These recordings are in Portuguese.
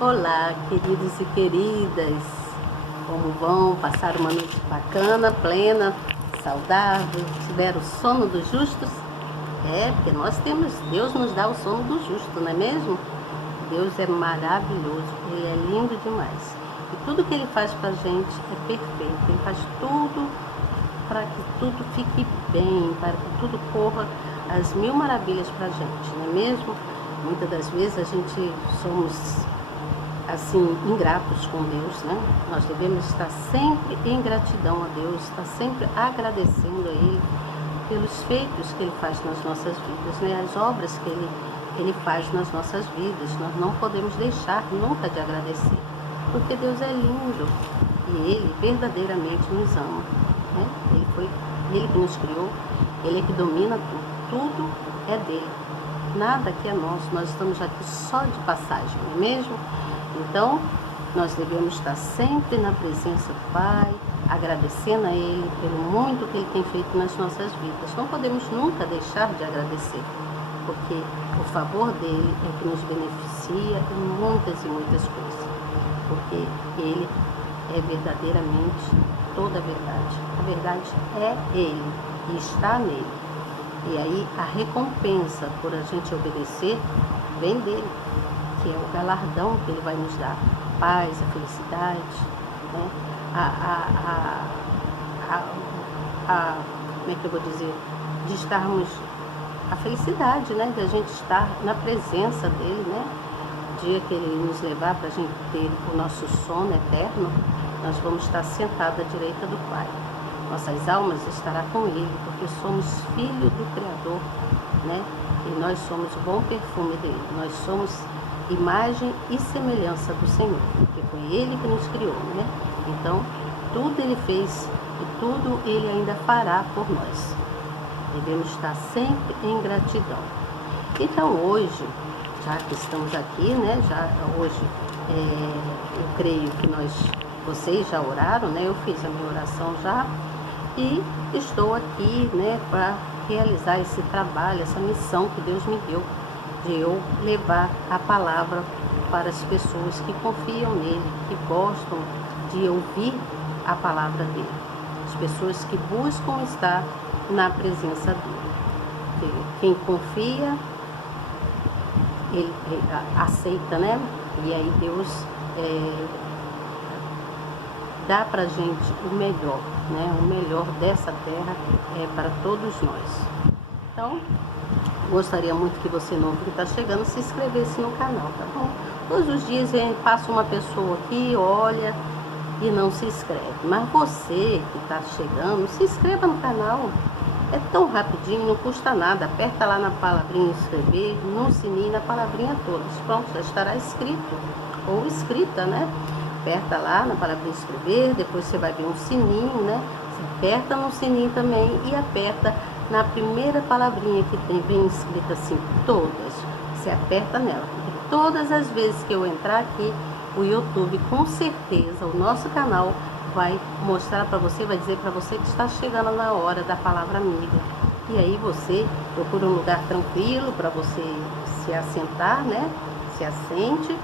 Olá, queridos e queridas, como vão? Passaram uma noite bacana, plena, saudável, tiveram o sono dos justos? Porque Deus nos dá o sono do justo, não é mesmo? Deus é maravilhoso, Ele é lindo demais. E tudo que Ele faz pra gente é perfeito, Ele faz tudo para que tudo fique bem, para que tudo corra às mil maravilhas pra gente, não é mesmo? Muitas das vezes a gente somos assim, ingratos com Deus, né? Nós devemos estar sempre em gratidão a Deus, estar sempre agradecendo a Ele pelos feitos que Ele faz nas nossas vidas, né? As obras que Ele faz nas nossas vidas. Nós não podemos deixar nunca de agradecer, porque Deus é lindo e Ele verdadeiramente nos ama, né? Ele que nos criou, Ele que domina tudo é dele. Nada que é nosso, nós estamos aqui só de passagem, não é mesmo? Então, nós devemos estar sempre na presença do Pai, agradecendo a Ele pelo muito que Ele tem feito nas nossas vidas. Não podemos nunca deixar de agradecer, porque o favor dEle é que nos beneficia em muitas e muitas coisas, porque Ele é verdadeiramente toda a verdade. A verdade é Ele e está nele. E aí a recompensa por a gente obedecer vem dele, que é o galardão que Ele vai nos dar, a paz, a felicidade, né? Como é que eu vou dizer? De estarmos, a felicidade, né? De a gente estar na presença dEle, né? O dia que Ele nos levar para a gente ter o nosso sono eterno, nós vamos estar sentados à direita do Pai. Nossas almas estarão com Ele, porque somos filhos do Criador, né? E nós somos o bom perfume dEle, nós somos imagem e semelhança do Senhor, porque foi Ele que nos criou, né? Então, tudo Ele fez e tudo Ele ainda fará por nós. Devemos estar sempre em gratidão. Então, hoje, já que estamos aqui, né? Hoje, eu creio que vocês já oraram, né? Eu fiz a minha oração já e estou aqui, né? Para realizar esse trabalho, essa missão que Deus me deu, de eu levar a palavra para as pessoas que confiam nele, que gostam de ouvir a palavra dele, as pessoas que buscam estar na presença dele. Quem confia, ele aceita, né? E aí Deus dá pra gente o melhor, né? O melhor dessa terra é para todos nós. Então, gostaria muito que você novo que está chegando se inscrevesse no canal, tá bom? Todos os dias passa uma pessoa aqui, olha e não se inscreve. Mas você que está chegando, se inscreva no canal. É tão rapidinho, não custa nada. Aperta lá na palavrinha inscrever, no sininho, na palavrinha todas. Pronto, já estará escrito ou escrita, né? Aperta lá na palavrinha inscrever, depois você vai ver um sininho, né? Você aperta no sininho também e aperta na primeira palavrinha que vem escrita assim, todas, você aperta nela, porque todas as vezes que eu entrar aqui, o YouTube, com certeza, o nosso canal vai mostrar para você, vai dizer para você que está chegando na hora da palavra amiga. E aí você procura um lugar tranquilo para você se assentar, né? Se assente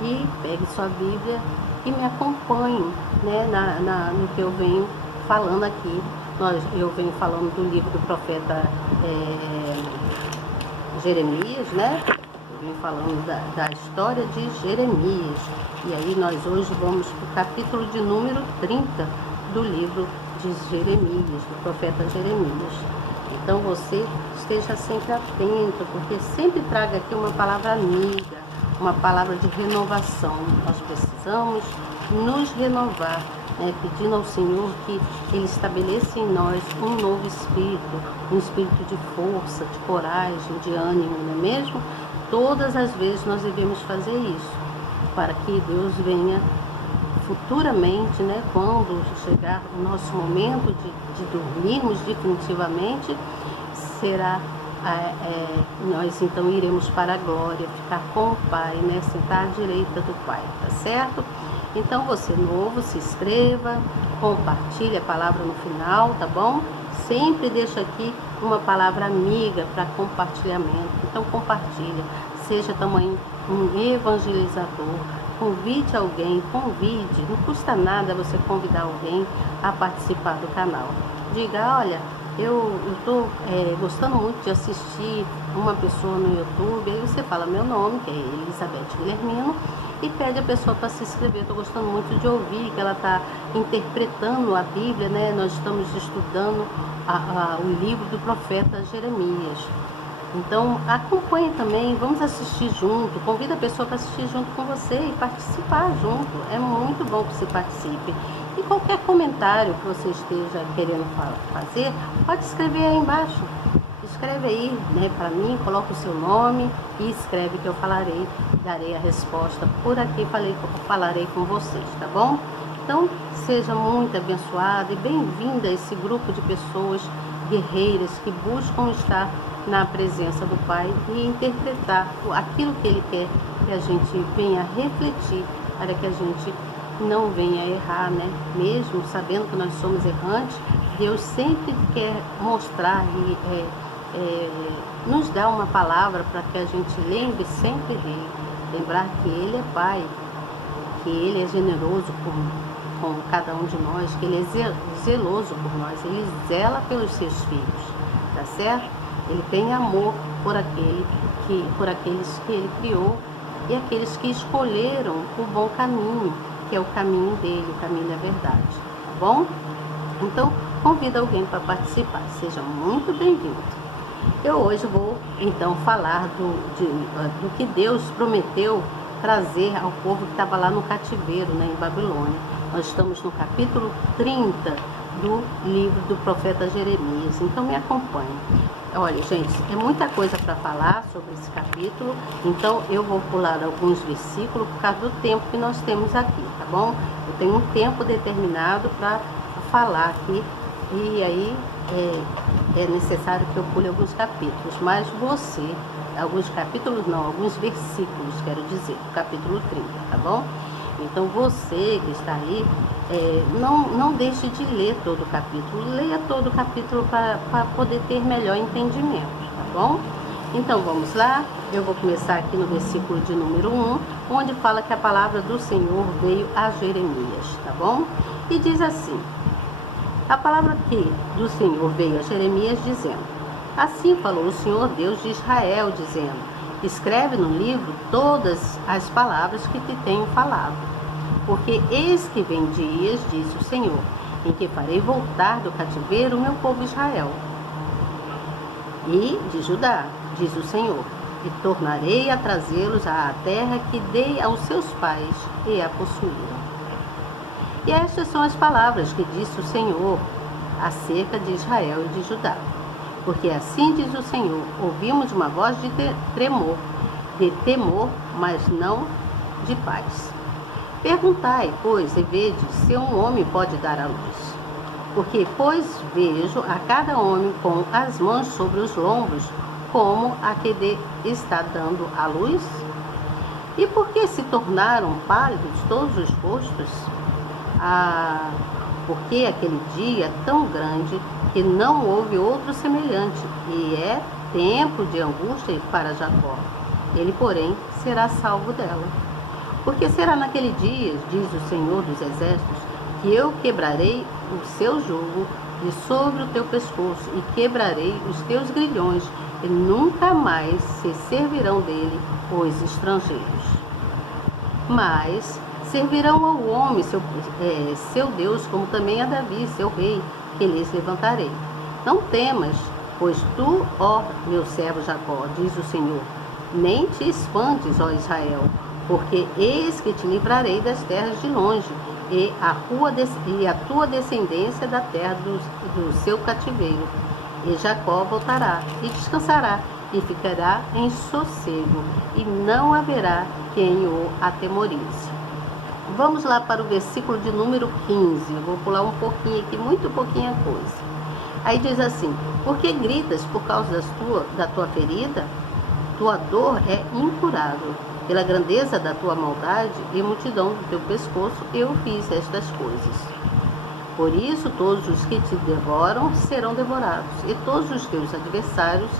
e pegue sua Bíblia e me acompanhe, né? No que eu venho falando aqui. Eu venho falando do livro do profeta Jeremias, né? Eu venho falando da história de Jeremias. E aí nós hoje vamos para o capítulo de número 30 do livro de Jeremias, do profeta Jeremias. Então você esteja sempre atento, porque sempre traga aqui uma palavra amiga, uma palavra de renovação. Nós precisamos nos renovar, pedindo ao Senhor que Ele estabeleça em nós um novo espírito, um espírito de força, de coragem, de ânimo, não é mesmo? Todas as vezes nós devemos fazer isso, para que Deus venha futuramente, né, quando chegar o nosso momento de dormirmos definitivamente, nós então iremos para a glória, ficar com o Pai, né, sentar à direita do Pai, tá certo? Então você novo, se inscreva, compartilhe a palavra no final, tá bom? Sempre deixa aqui uma palavra amiga para compartilhamento. Então compartilha, seja também um evangelizador, convide alguém, convide, não custa nada você convidar alguém a participar do canal. Diga, olha, eu estou gostando muito de assistir uma pessoa no YouTube, aí você fala meu nome, que é Elizabeth Guilhermino, e pede a pessoa para se inscrever. Estou gostando muito de ouvir que ela está interpretando a Bíblia, né? Nós estamos estudando o livro do profeta Jeremias. Então, acompanhe também, vamos assistir junto, convida a pessoa para assistir junto com você e participar junto. É muito bom que você participe. E qualquer comentário que você esteja querendo fazer, pode escrever aí embaixo. Escreve aí, né, para mim, coloca o seu nome e escreve que eu falarei, darei a resposta por aqui, falarei com vocês, tá bom? Então, seja muito abençoada e bem-vinda a esse grupo de pessoas guerreiras que buscam estar na presença do Pai e interpretar aquilo que Ele quer que a gente venha refletir, para que a gente não venha errar, né? Mesmo sabendo que nós somos errantes, Deus sempre quer mostrar e nos dá uma palavra para que a gente lembre sempre dele, lembrar que Ele é Pai, que Ele é generoso com cada um de nós, que Ele é zeloso por nós, Ele zela pelos seus filhos, tá certo? Ele tem amor por aqueles que Ele criou e aqueles que escolheram o bom caminho, que é o caminho dele, o caminho da verdade, tá bom? Então, convida alguém para participar, seja muito bem-vindo. Eu hoje vou, então, falar do que Deus prometeu trazer ao povo que estava lá no cativeiro, né, em Babilônia. Nós estamos no capítulo 30 do livro do profeta Jeremias, então me acompanhe. Olha, gente, é muita coisa para falar sobre esse capítulo, então eu vou pular alguns versículos por causa do tempo que nós temos aqui, tá bom? Eu tenho um tempo determinado para falar aqui, e aí é necessário que eu pule alguns capítulos, mas alguns versículos, quero dizer, do capítulo 30, tá bom? Então você que está aí, não deixe de ler todo o capítulo, leia todo o capítulo para poder ter melhor entendimento, tá bom? Então vamos lá, eu vou começar aqui no versículo de número 1, onde fala que a palavra do Senhor veio a Jeremias, tá bom? E diz assim: a palavra do Senhor veio a Jeremias dizendo: assim falou o Senhor Deus de Israel, dizendo: escreve no livro todas as palavras que te tenho falado, porque eis que vem dias, diz o Senhor, em que farei voltar do cativeiro o meu povo Israel e de Judá, diz o Senhor, e tornarei a trazê-los à terra que dei aos seus pais, e a possuíram. E estas são as palavras que disse o Senhor acerca de Israel e de Judá. Porque assim diz o Senhor: ouvimos uma voz de temor, mas não de paz. Perguntai, pois, e vede se um homem pode dar à luz. Porque, pois, vejo a cada homem com as mãos sobre os lombos, como a que está dando à luz? E por que se tornaram pálidos todos os rostos? Porque aquele dia é tão grande que não houve outro semelhante, e é tempo de angústia para Jacó. Ele, porém, será salvo dela. Porque será naquele dia, diz o Senhor dos Exércitos, que eu quebrarei o seu jugo de sobre o teu pescoço, e quebrarei os teus grilhões, e nunca mais se servirão dele os estrangeiros. Mas servirão ao homem, seu Deus, como também a Davi, seu rei, que lhes levantarei. Não temas, pois tu, ó meu servo Jacó, diz o Senhor, nem te espantes, ó Israel, porque eis que te livrarei das terras de longe, e a tua descendência da terra do seu cativeiro. E Jacó voltará e descansará, e ficará em sossego, e não haverá quem o atemorize. Vamos lá para o versículo de número 15. Eu vou pular um pouquinho aqui, muito pouquinha coisa. Aí diz assim: por que gritas por causa da tua ferida? Tua dor é incurável. Pela grandeza da tua maldade e multidão do teu pescoço, eu fiz estas coisas. Por isso, todos os que te devoram serão devorados, e todos os teus adversários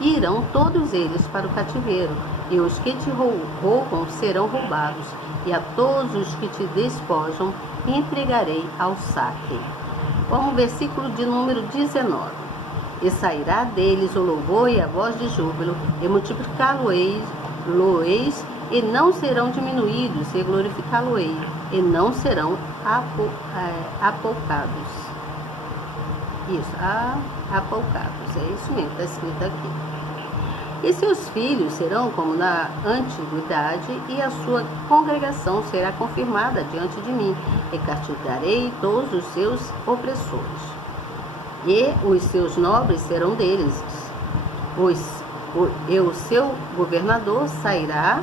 irão todos eles para o cativeiro, e os que te roubam serão roubados, e a todos os que te despojam entregarei ao saque. Vamos ao versículo de número 19. E sairá deles o louvor e a voz de júbilo, e multiplicá-lo-eis, e não serão diminuídos, e glorificá-lo-ei, e não serão apoucados. Isso, apoucados, é isso mesmo, está escrito aqui. E seus filhos serão como na antiguidade, e a sua congregação será confirmada diante de mim, e castigarei todos os seus opressores. E os seus nobres serão deles. O seu governador sairá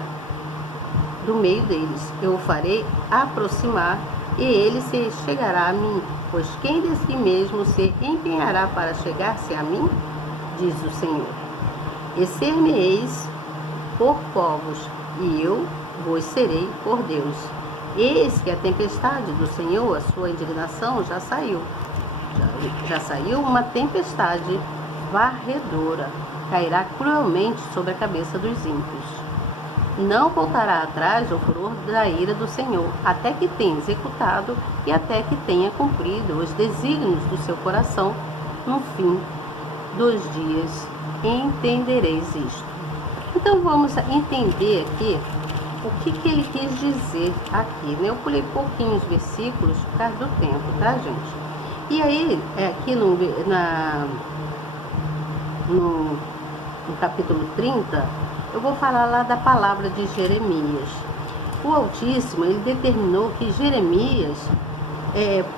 do meio deles. Eu o farei aproximar, e ele se chegará a mim. Pois quem de si mesmo se empenhará para chegar-se a mim? Diz o Senhor. E ser-me-eis por povos, e eu vos serei por Deus. Eis que a tempestade do Senhor, a sua indignação, já saiu. Já saiu uma tempestade varredora, cairá cruelmente sobre a cabeça dos ímpios. Não voltará atrás o furor da ira do Senhor, até que tenha executado e até que tenha cumprido os desígnios do seu coração. No fim dos dias entendereis isto. Então vamos entender aqui o que ele quis dizer aqui, né? Eu pulei pouquinhos versículos por causa do tempo, tá, gente? E aí, aqui no capítulo 30, eu vou falar lá da palavra de Jeremias. O Altíssimo, ele determinou que Jeremias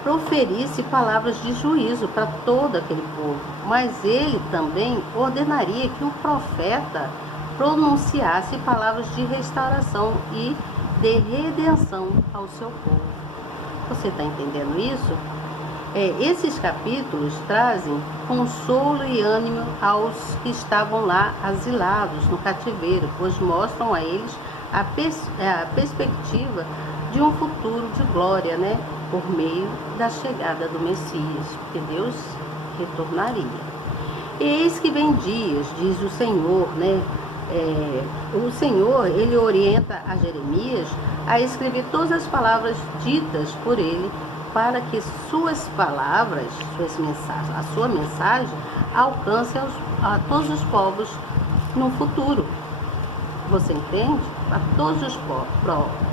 proferisse palavras de juízo para todo aquele povo, mas ele também ordenaria que o profeta pronunciasse palavras de restauração e de redenção ao seu povo. Você está entendendo isso? Esses capítulos trazem consolo e ânimo aos que estavam lá asilados no cativeiro, pois mostram a eles a perspectiva de um futuro de glória, né? Por meio da chegada do Messias, porque Deus retornaria. Eis que vem dias, diz o Senhor, né? O Senhor, ele orienta a Jeremias a escrever todas as palavras ditas por ele, para que suas palavras, a sua mensagem alcance a todos os povos no futuro. Você entende? A todos os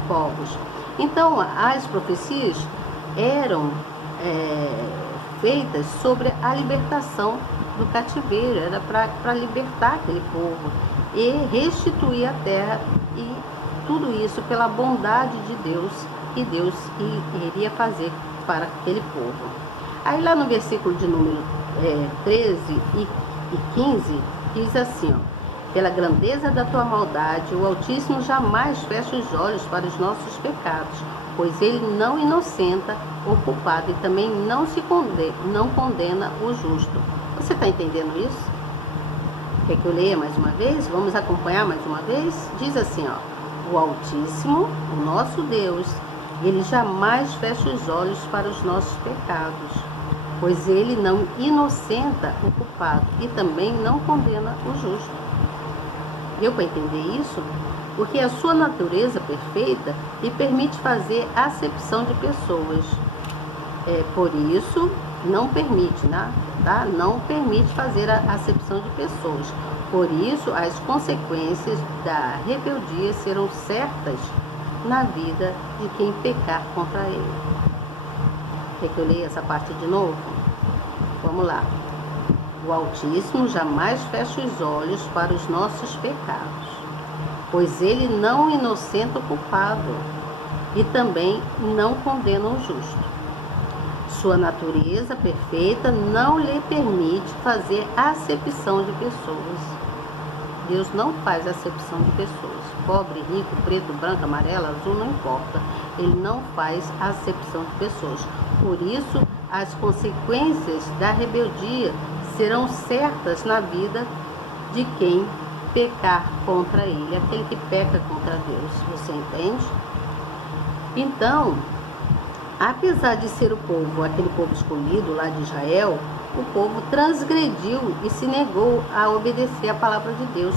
povos. Então, as profecias eram feitas sobre a libertação do cativeiro, era para libertar aquele povo e restituir a terra, e tudo isso pela bondade de Deus, que Deus iria fazer para aquele povo. Aí lá no versículo de número 13 e 15, diz assim, pela grandeza da tua maldade, o Altíssimo jamais fecha os olhos para os nossos pecados, pois ele não inocenta o culpado e também não condena o justo. Você está entendendo isso? Quer que eu leia mais uma vez? Vamos acompanhar mais uma vez? Diz assim, o Altíssimo, o nosso Deus, ele jamais fecha os olhos para os nossos pecados, pois ele não inocenta o culpado e também não condena o justo. Deu para entender isso? Porque a sua natureza perfeita lhe permite fazer acepção de pessoas. Por isso, não permite, né? Tá? Não permite fazer a acepção de pessoas. Por isso, as consequências da rebeldia serão certas na vida de quem pecar contra ele. Quer que eu leia essa parte de novo? Vamos lá. O Altíssimo jamais fecha os olhos para os nossos pecados, pois ele não inocenta o culpado e também não condena o justo. Sua natureza perfeita não lhe permite fazer acepção de pessoas. Deus não faz acepção de pessoas. Pobre, rico, preto, branco, amarelo, azul, não importa. Ele não faz acepção de pessoas. Por isso, as consequências da rebeldia serão certas na vida de quem pecar contra ele, aquele que peca contra Deus. Você entende? Então, apesar de ser o povo, aquele povo escolhido lá de Israel, o povo transgrediu e se negou a obedecer a palavra de Deus.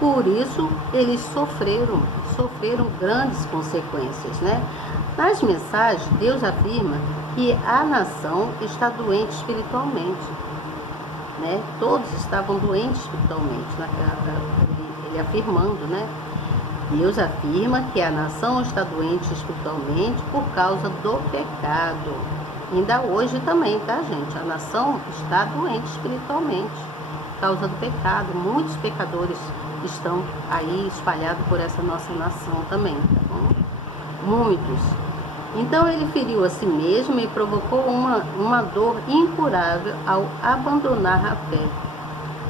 Por isso eles sofreram grandes consequências, né? Nas mensagens, Deus afirma que a nação está doente espiritualmente, né? Todos estavam doentes espiritualmente, ele afirmando, né? Deus afirma que a nação está doente espiritualmente por causa do pecado. Ainda hoje também, tá, gente? A nação está doente espiritualmente por causa do pecado. Muitos pecadores estão aí espalhados por essa nossa nação também, tá bom? Muitos. Então ele feriu a si mesmo e provocou uma dor incurável ao abandonar a fé.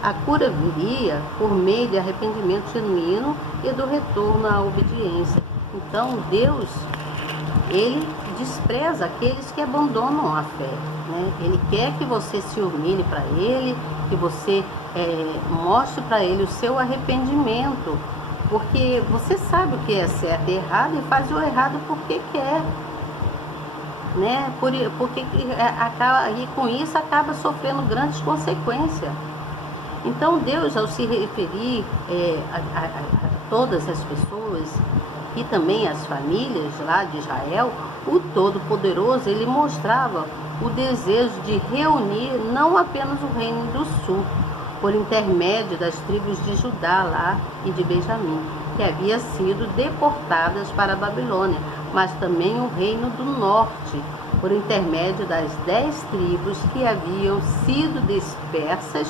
A cura viria por meio de arrependimento genuíno e do retorno à obediência. Então Deus, ele despreza aqueles que abandonam a fé, né? Ele quer que você se humilhe para ele, que você mostre para ele o seu arrependimento, porque você sabe o que é certo e errado e faz o errado porque quer, né? E com isso acaba sofrendo grandes consequências. Então Deus, ao se referir a todas as pessoas e também as famílias lá de Israel, o Todo-Poderoso, ele mostrava o desejo de reunir não apenas o reino do sul, por intermédio das tribos de Judá lá e de Benjamim, que havia sido deportadas para a Babilônia, mas também o reino do norte, por intermédio das 10 tribos que haviam sido dispersas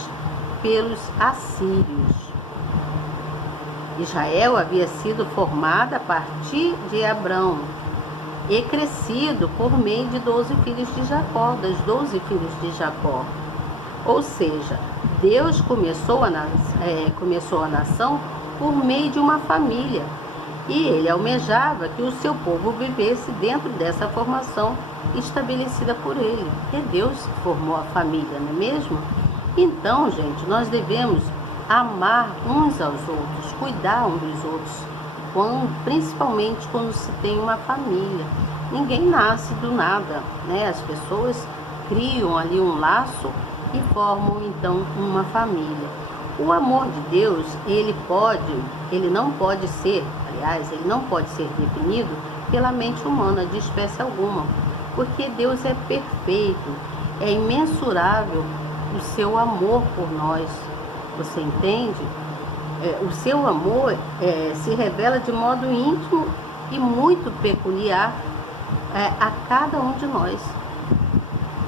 pelos assírios. Israel havia sido formada a partir de Abrão e crescido por meio de 12 filhos de Jacó, das 12 filhos de Jacó. Ou seja, Deus começou a nação por meio de uma família, e ele almejava que o seu povo vivesse dentro dessa formação estabelecida por ele, porque Deus formou a família, não é mesmo? Então, gente, nós devemos amar uns aos outros, cuidar uns dos outros, principalmente quando se tem uma família. Ninguém nasce do nada, né? As pessoas criam ali um laço e formam então uma família. O amor de Deus, ele não pode ser definido pela mente humana de espécie alguma, porque Deus é perfeito, é imensurável o seu amor por nós. Você entende? O seu amor se revela de modo íntimo e muito peculiar a cada um de nós.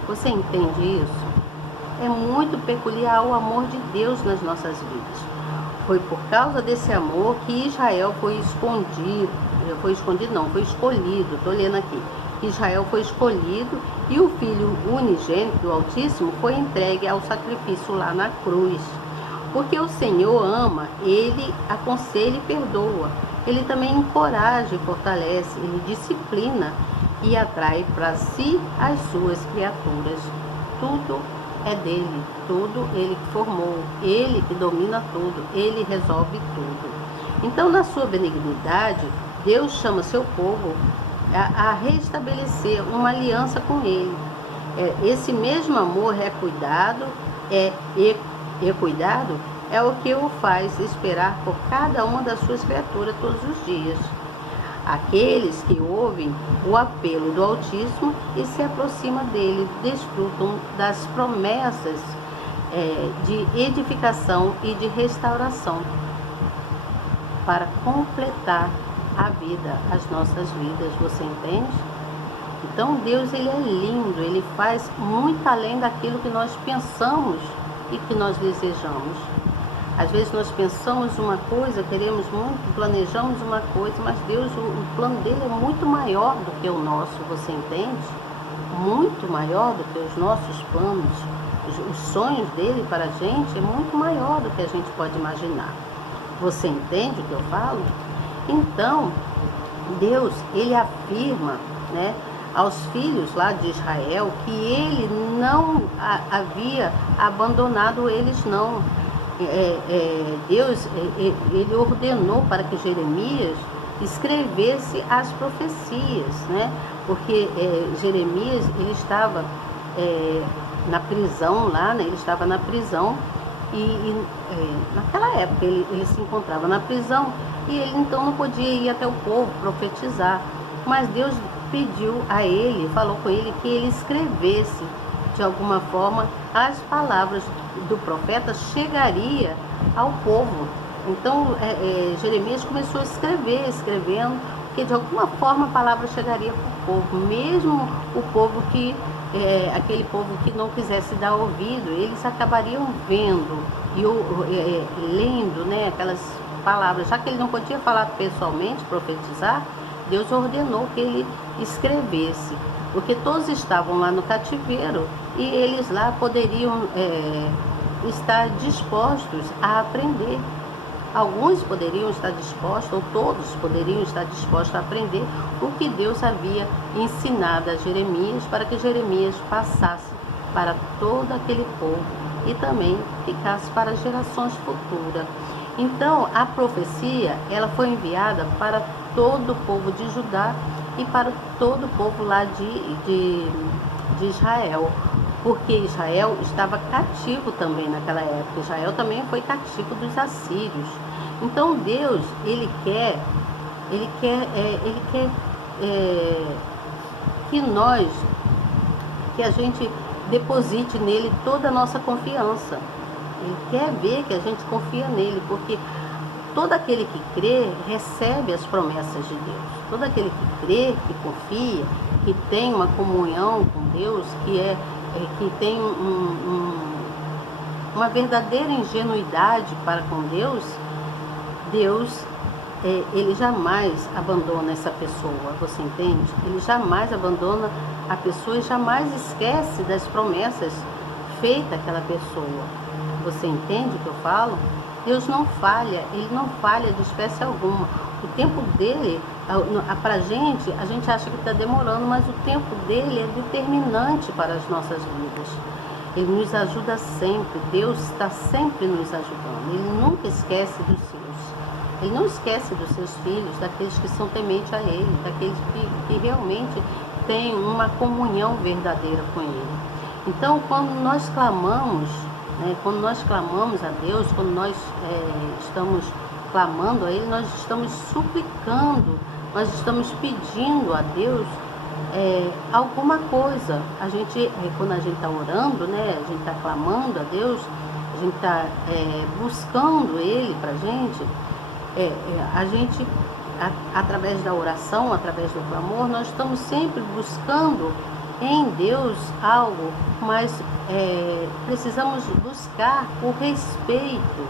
Você entende isso? É muito peculiar o amor de Deus nas nossas vidas. Foi por causa desse amor que Israel foi escolhido, estou lendo aqui. Israel foi escolhido e o Filho unigênito do Altíssimo foi entregue ao sacrifício lá na cruz. Porque o Senhor ama, ele aconselha e perdoa. Ele também encoraja e fortalece, ele disciplina e atrai para si as suas criaturas. Tudo é dele, tudo ele que formou, ele que domina tudo, ele resolve tudo. Então, na sua benignidade, Deus chama seu povo a restabelecer uma aliança com ele. Esse mesmo amor cuidado é o que o faz esperar por cada uma das suas criaturas todos os dias. Aqueles que ouvem o apelo do Altíssimo e se aproximam dele desfrutam das promessas de edificação e de restauração para completar a vida, as nossas vidas, você entende? Então Deus, ele é lindo, ele faz muito além daquilo que nós pensamos e que nós desejamos. Às vezes nós pensamos uma coisa, queremos muito, planejamos uma coisa, mas Deus, o plano dele é muito maior do que o nosso, você entende? Muito maior do que os nossos planos. Os sonhos dele para a gente é muito maior do que a gente pode imaginar. Você entende o que eu falo? Então, Deus, ele afirma, né, aos filhos lá de Israel que ele não havia abandonado eles, não. Deus, ele ordenou para que Jeremias escrevesse as profecias, né? Porque Jeremias, ele estava na prisão lá, né? Ele estava na prisão Naquela época ele se encontrava na prisão e ele então não podia ir até o povo profetizar. Mas Deus pediu a ele, falou com ele que ele escrevesse de alguma forma as palavras do profeta chegaria ao povo. Então Jeremias começou a escrevendo, que de alguma forma a palavra chegaria para o povo, mesmo o povo aquele povo que não quisesse dar ouvido, eles acabariam vendo e lendo, né, aquelas palavras. Já que ele não podia falar pessoalmente, profetizar, Deus ordenou que ele escrevesse, porque todos estavam lá no cativeiro e eles lá poderiam estar dispostos a aprender. Alguns poderiam estar dispostos, ou todos poderiam estar dispostos a aprender o que Deus havia ensinado a Jeremias, para que Jeremias passasse para todo aquele povo e também ficasse para gerações futuras. Então, a profecia, ela foi enviada para todo o povo de Judá e para todo o povo lá de Israel, porque Israel estava cativo também naquela época. Israel também foi cativo dos assírios. Então Deus, ele quer que a gente deposite nele toda a nossa confiança. Ele quer ver que a gente confia nele, porque todo aquele que crê recebe as promessas de Deus. Todo aquele que crê, que confia, que tem uma comunhão com Deus, que tem uma verdadeira ingenuidade para com Deus, ele jamais abandona essa pessoa, você entende? Ele jamais abandona a pessoa e jamais esquece das promessas feitas àquela pessoa. Você entende o que eu falo? Deus não falha, ele não falha de espécie alguma. O tempo dele, para a gente acha que está demorando, mas o tempo dele é determinante para as nossas vidas. Ele nos ajuda sempre, Deus está sempre nos ajudando, ele nunca esquece dos seus. Ele não esquece dos seus filhos, daqueles que são tementes a ele, daqueles que realmente têm uma comunhão verdadeira com ele. Então, quando nós clamamos, quando nós clamamos a Deus, quando nós estamos clamando a Ele, nós estamos suplicando, nós estamos pedindo a Deus alguma coisa. Quando a gente está orando, a gente está clamando a Deus, a gente está buscando Ele para a gente, através da oração, através do clamor, nós estamos sempre buscando em Deus algo, mas precisamos buscar o respeito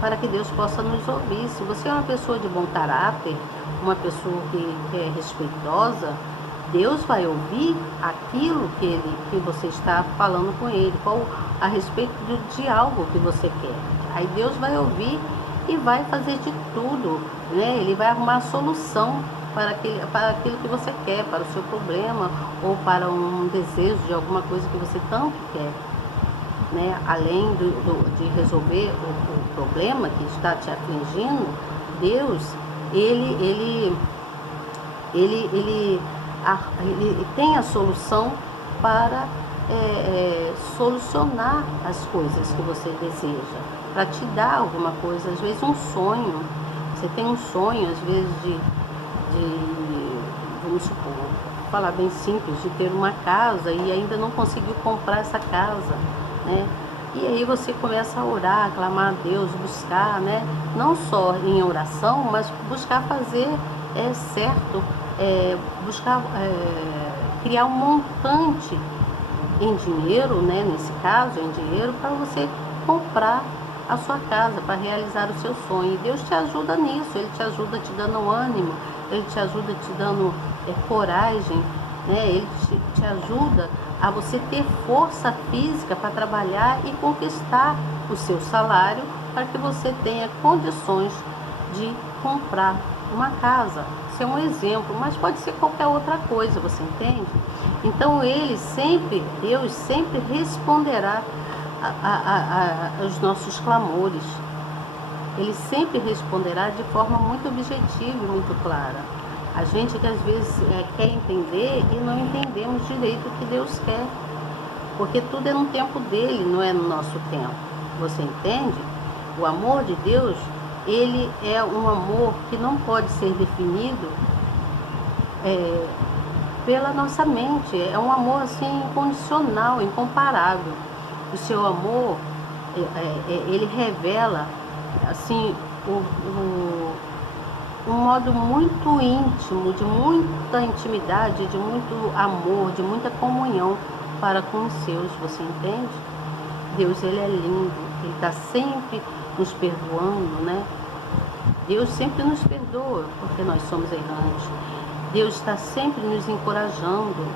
para que Deus possa nos ouvir. Se você é uma pessoa de bom caráter, uma pessoa que é respeitosa, Deus vai ouvir aquilo que você está falando com Ele, a respeito de algo que você quer. Aí Deus vai ouvir e vai fazer de tudo, Ele vai arrumar a solução para aquilo que você quer, para o seu problema ou para um desejo de alguma coisa que você tanto quer, além de resolver o problema que está te afligindo. Deus, ele tem a solução para solucionar as coisas que você deseja, para te dar alguma coisa. Às vezes um sonho, você tem um sonho, às vezes vamos supor, falar bem simples, de ter uma casa e ainda não conseguiu comprar essa casa, E aí você começa a orar, a clamar a Deus, buscar, não só em oração, mas buscar fazer certo, buscar criar um montante em dinheiro, nesse caso, em dinheiro, para você comprar a sua casa, para realizar o seu sonho. E Deus te ajuda nisso, Ele te ajuda te dando ânimo, Ele te ajuda te dando coragem, Ele te ajuda a você ter força física para trabalhar e conquistar o seu salário, para que você tenha condições de comprar uma casa. Isso é um exemplo, mas pode ser qualquer outra coisa, você entende? Então Deus sempre responderá aos nossos clamores. Ele sempre responderá de forma muito objetiva e muito clara. A gente que às vezes quer entender e não entendemos direito o que Deus quer. porque tudo é no tempo dele, não é no nosso tempo. Você entende? O amor de Deus, ele é um amor que não pode ser definido pela nossa mente. É um amor assim incondicional, incomparável. O seu amor, ele revela assim um modo muito íntimo, de muita intimidade, de muito amor, de muita comunhão para com os seus. Você entende? Deus, ele é lindo, ele está sempre nos perdoando, né? Deus sempre nos perdoa, porque nós somos errantes. Deus está sempre nos encorajando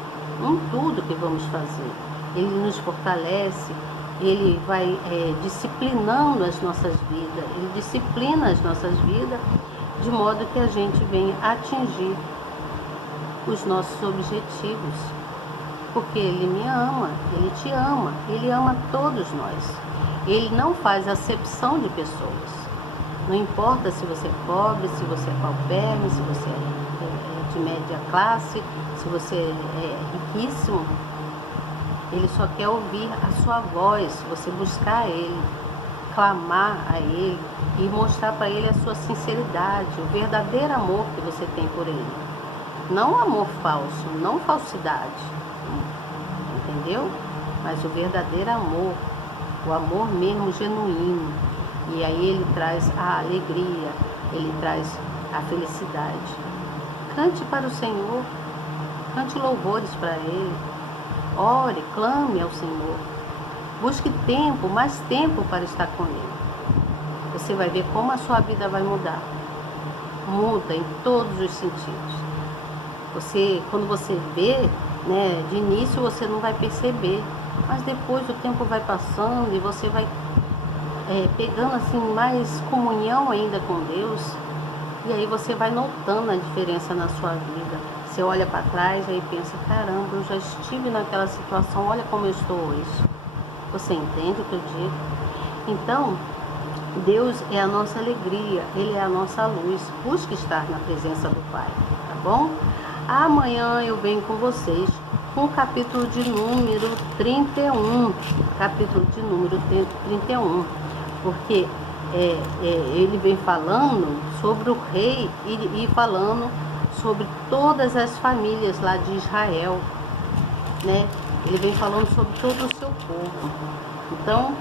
em tudo que vamos fazer. Ele nos fortalece, ele vai disciplinando as nossas vidas, ele disciplina as nossas vidas, de modo que a gente venha atingir os nossos objetivos. Porque ele me ama, ele te ama, ele ama todos nós. Ele não faz acepção de pessoas. Não importa se você é pobre, se você é paupérrimo, se você é de média classe, se você é riquíssimo. Ele só quer ouvir a sua voz, você buscar ele, clamar a ele e mostrar para ele a sua sinceridade, o verdadeiro amor que você tem por ele. Não amor falso, não falsidade, entendeu? Mas o verdadeiro amor, o amor mesmo genuíno. E aí ele traz a alegria, ele traz a felicidade. Cante para o Senhor, cante louvores para ele, ore, clame ao Senhor. Busque tempo, mais tempo para estar com ele. Você vai ver como a sua vida vai mudar. Muda em todos os sentidos. Quando você vê, né, de início você não vai perceber, mas depois o tempo vai passando e você vai pegando assim mais comunhão ainda com Deus, e aí você vai notando a diferença na sua vida. Você olha para trás e pensa, caramba, eu já estive naquela situação, olha como eu estou hoje. Você entende o que eu digo? Então, Deus é a nossa alegria, ele é a nossa luz. Busque estar na presença do Pai, tá bom? Amanhã eu venho com vocês com o capítulo de número 31, capítulo de número 31, porque ele vem falando sobre o rei e falando sobre todas as famílias lá de Israel, né? Ele vem falando sobre todo o seu povo. Então,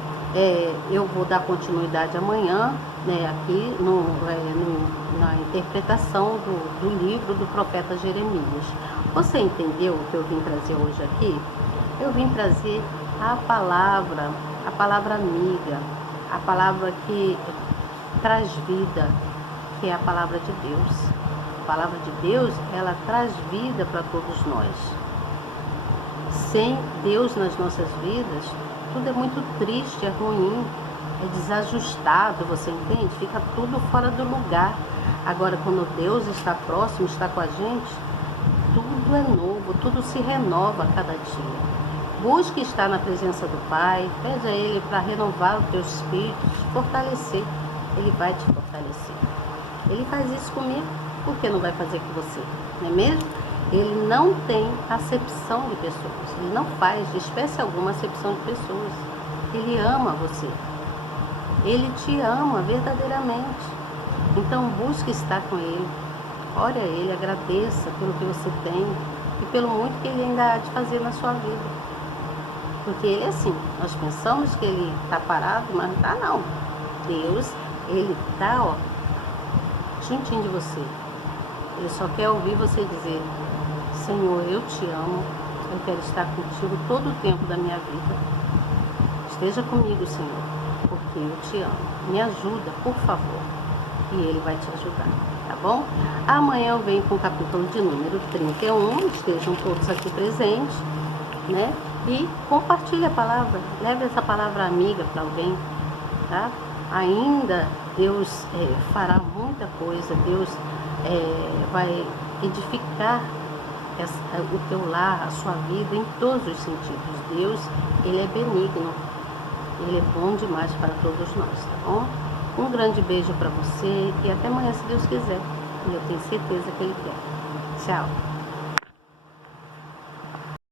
eu vou dar continuidade amanhã, né, aqui na interpretação do livro do profeta Jeremias. Você entendeu o que eu vim trazer hoje aqui? Eu vim trazer a palavra amiga, a palavra que traz vida, que é a palavra de Deus. A palavra de Deus, ela traz vida para todos nós. Sem Deus nas nossas vidas, tudo é muito triste, é ruim, é desajustado, você entende? Fica tudo fora do lugar. Agora, quando Deus está próximo, está com a gente, tudo é novo, tudo se renova a cada dia. Busque estar na presença do Pai, pede a Ele para renovar o teu espírito, te fortalecer. Ele vai te fortalecer. Ele faz isso comigo, por que não vai fazer com você? Não é mesmo? Ele não tem acepção de pessoas. Ele não faz, de espécie alguma, acepção de pessoas. Ele ama você. Ele te ama verdadeiramente. Então, busque estar com Ele. Ore a Ele, agradeça pelo que você tem e pelo muito que Ele ainda há de fazer na sua vida. Porque Ele é assim. Nós pensamos que Ele está parado, mas não está, não. Deus, Ele está, juntinho de você. Ele só quer ouvir você dizer: Senhor, eu te amo, eu quero estar contigo todo o tempo da minha vida. Esteja comigo, Senhor, porque eu te amo. Me ajuda, por favor. E Ele vai te ajudar, tá bom? Amanhã eu venho com o capítulo de número 31. Estejam todos aqui presentes, né? E compartilhe a palavra. Leve essa palavra amiga para alguém, tá? Ainda Deus fará muita coisa. Deus vai edificar o teu lar, a sua vida em todos os sentidos. Deus, Ele é benigno, Ele é bom demais para todos nós, tá bom? Um grande beijo para você e até amanhã, se Deus quiser. E eu tenho certeza que Ele quer. Tchau.